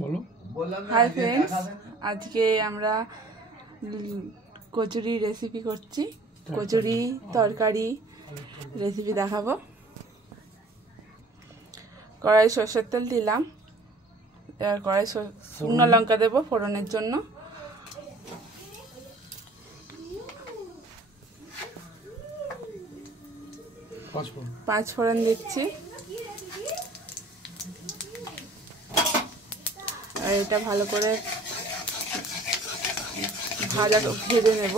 বলো। Hi friends, আজকে আমরা কচুরি রেসিপি করছি। কচুরি তরকারি রেসিপি দেখাবো। কড়াই সরষের তেল দিলাম, এবার কড়াই শুকনো লঙ্কা দেবো ফোড়নের জন্য। পাঁচ ফোড়ন দিচ্ছি, আর এটা ভালো করে ভেজে নেব।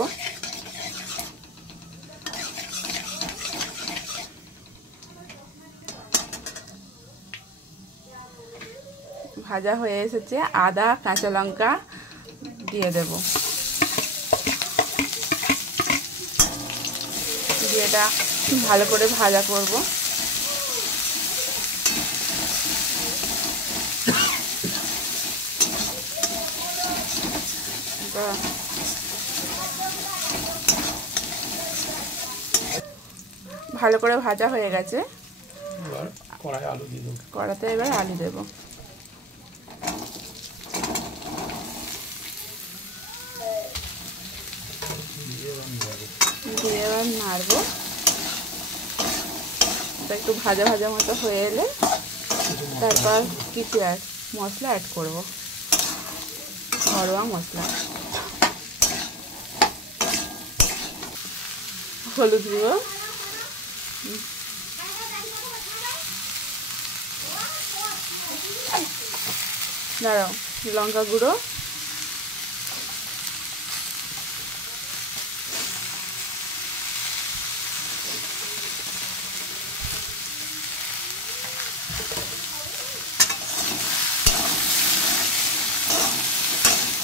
ভাজা হয়ে এসেছে, আদা কাঁচা লঙ্কা দিয়ে দেব, দিয়ে এটা ভালো করে ভাজা করব। ভালো করে ভাজা হয়ে গেছে, কড়াতে এবার আলু দেব। দিয়ে এবার নাড়বো। একটু ভাজা ভাজা মতো হয়ে এলে তারপর কিছু মশলা অ্যাড করব, ঘরোয়া মশলা। হলুদ গুঁড়ো, দাঁড়াও, লঙ্কা গুঁড়ো,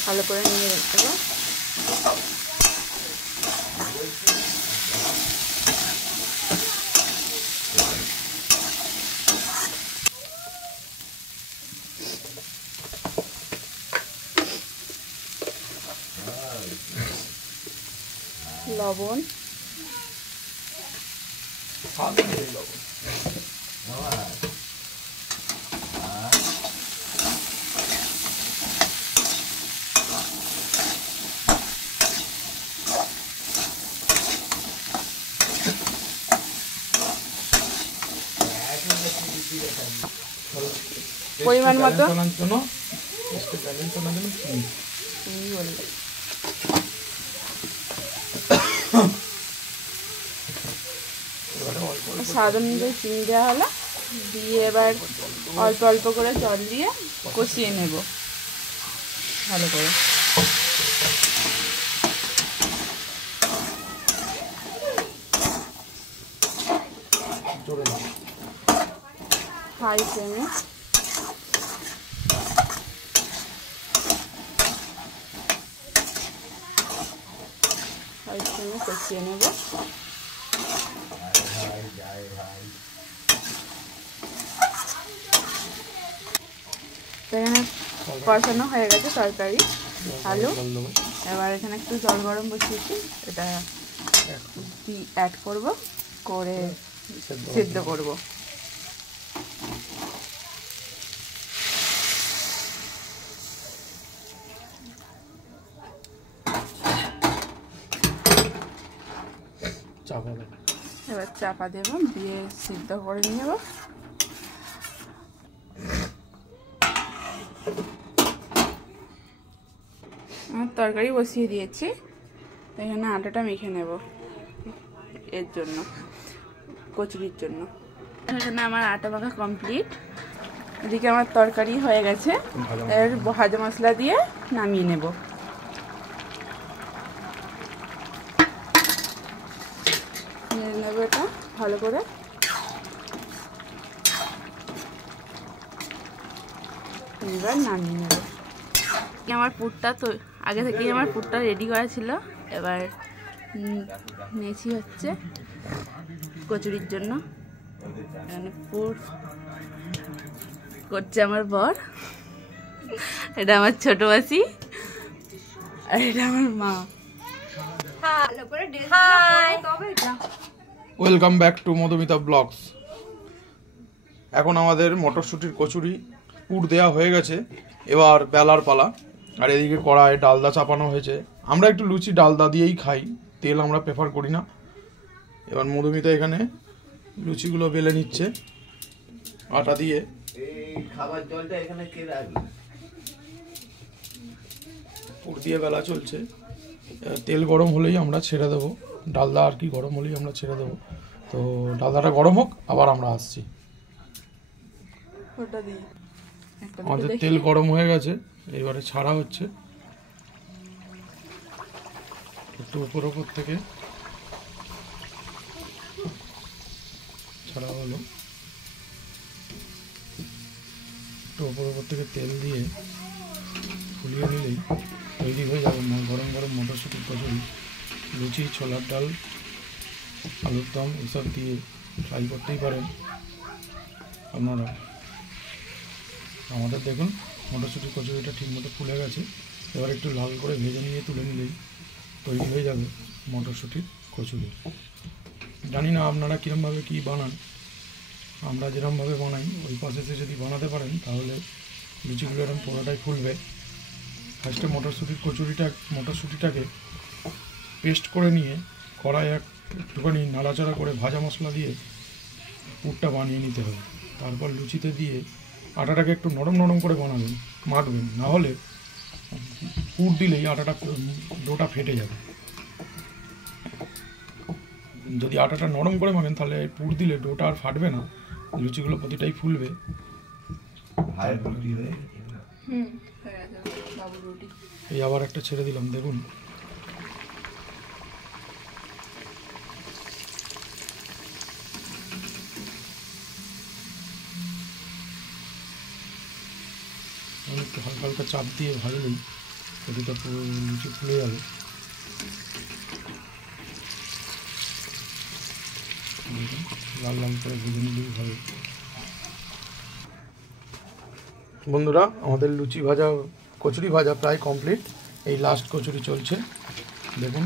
ভালো করে নিয়ে রাখতে হবে। লবণ, পরিমাণ মতো স্বাদ অনুযায়ী চিনি দেওয়া হলো, দিয়ে এবার অল্প অল্প করে জল দিয়ে কষিয়ে নেব ভালো করে। হাই ফ্লেমে কষিয়ে নেব। এখানে কষানো হয়ে গেছে তরকারি, আলু। এবার এখানে একটু জল গরম বসিয়েছি, এটা অ্যাড করব, করে সিদ্ধ করব। এবার চাপা দেব, দিয়ে সিদ্ধ করে নেব। আমার তরকারি বসিয়ে দিয়েছি, এখানে আটাটা মেখে নেব এর জন্য, কচুরির জন্য। এখানে আমার আটা মাখা কমপ্লিট। এদিকে আমার তরকারি হয়ে গেছে, এর ভাজা মশলা দিয়ে নামিয়ে নেব। নিয়ে নেব এটা ভালো করে। এবার নামিয়ে নেব। আমার পুরটা তো আগে থেকেই আমার পুরটা রেডি করা ছিল। এবার নেছি হচ্ছে কচুরির জন্য। এখানে পুর করছে আমার বর, এটা আমার ছোট মাসি, আর এটা আমার মা। Welcome back to Madhumita blogs. এখন আমাদের মটরশুঁটির কচুরি পুর দেওয়া হয়ে গেছে, এবার বেলার পালা। আর এদিকে কড়ায় ডালদা চাপানো হয়েছে। আমরা একটু লুচি ডালদা দিয়েই খাই, তেল আমরা প্রেফার করি না। এবার মধুমিতা এখানে লুচিগুলো বেলে নিচ্ছে আটা দিয়ে। খাবার জলটা এখানে কে রাখবে? পুর দিয়ে বেলা চলছে। তেল গরম হলেই আমরা ছেড়ে দেবো, ডালদা আর কি গরম হলেই আমরা ছেড়ে দেবো। তো ডালদাটা গরম হোক, আবার আমরা আসছি। আমাদের তেল গরম হয়ে গেছে, এবারে ছাড়া হচ্ছে। একটু উপর উপর থেকে ছাড়া হলো, একটু উপর উপর থেকে তেল দিয়ে ফুলিয়ে নিলেই তৈরি হয়ে যাবে গরম গরম মটরশুঁটির কচুরি। লুচি, ছোলার ডাল, আলুর দম এসব দিয়ে ট্রাই করতেই পারেন আপনারা। আমাদের দেখুন মটরশুঁটির কচুরিটা ঠিকমতো ফুলে গেছে। এবার একটু লাল করে ভেজে নিয়ে তুলে নিলেই তৈরি হয়ে যাবে মটরশুঁটির কচুরি। জানি না আপনারা কীরমভাবে কী বানান, আমরা যেরকমভাবে বানাই ওই প্রসেসে যদি বানাতে পারেন তাহলে লুচিগুলো এরকম পুরোটাই ফুলবে। ফার্স্টে মটরশুঁটিটাকে পেস্ট করে নিয়ে কড়াইয়ে একটুখানি নাড়াচাড়া করে ভাজা মশলা দিয়ে পুরটা বানিয়ে নিতে হবে। তারপর লুচিতে দিয়ে আটাটাকে একটু নরম নরম করে মাখবেন, না হলে পুর দিলেই ডোটা ফেটে যাবে। যদি আটাটা নরম করে মাখেন তাহলে পুর দিলে ডোটা আর ফাটবে না, লুচিগুলো প্রতিটাই ফুলবে। এই আবার একটা ছেড়ে দিলাম, দেখুন একটু হালকা হালকা চাপ দিয়ে ভাজলেই প্রতিটা লুচি ফুলে যাবে। লাল লাল করে ভেজে নিলেই হবে। বন্ধুরা, আমাদের কচুরি ভাজা প্রায় কমপ্লিট। এই লাস্ট কচুরি চলছে, দেখুন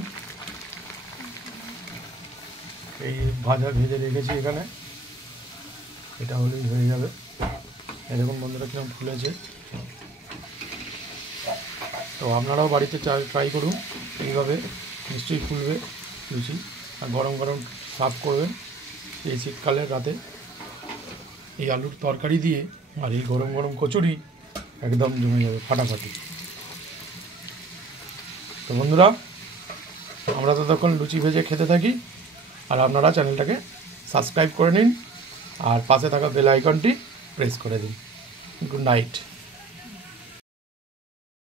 এই ভেজে রেখেছি এখানে, এটা হলেই হয়ে যাবে। এই দেখুন বন্ধুরা কিরকম ফুলেছে। তো আপনারাও বাড়িতে ট্রাই করুন, এইভাবে নিশ্চয়ই ফুলবে লুচি। আর গরম গরম সার্ভ করবেন এই শীতকালের রাতে এই আলুর তরকারি দিয়ে, আর এই গরম গরম কচুরি একদম জমে যাবে ফাটাফাটি। তো বন্ধুরা, আমরা ততক্ষণ লুচি ভেজে খেতে থাকি, আর আপনারা চ্যানেলটাকে সাবস্ক্রাইব করে নিন আর পাশে থাকা বেল আইকনটি প্রেস করে দিন। Good night.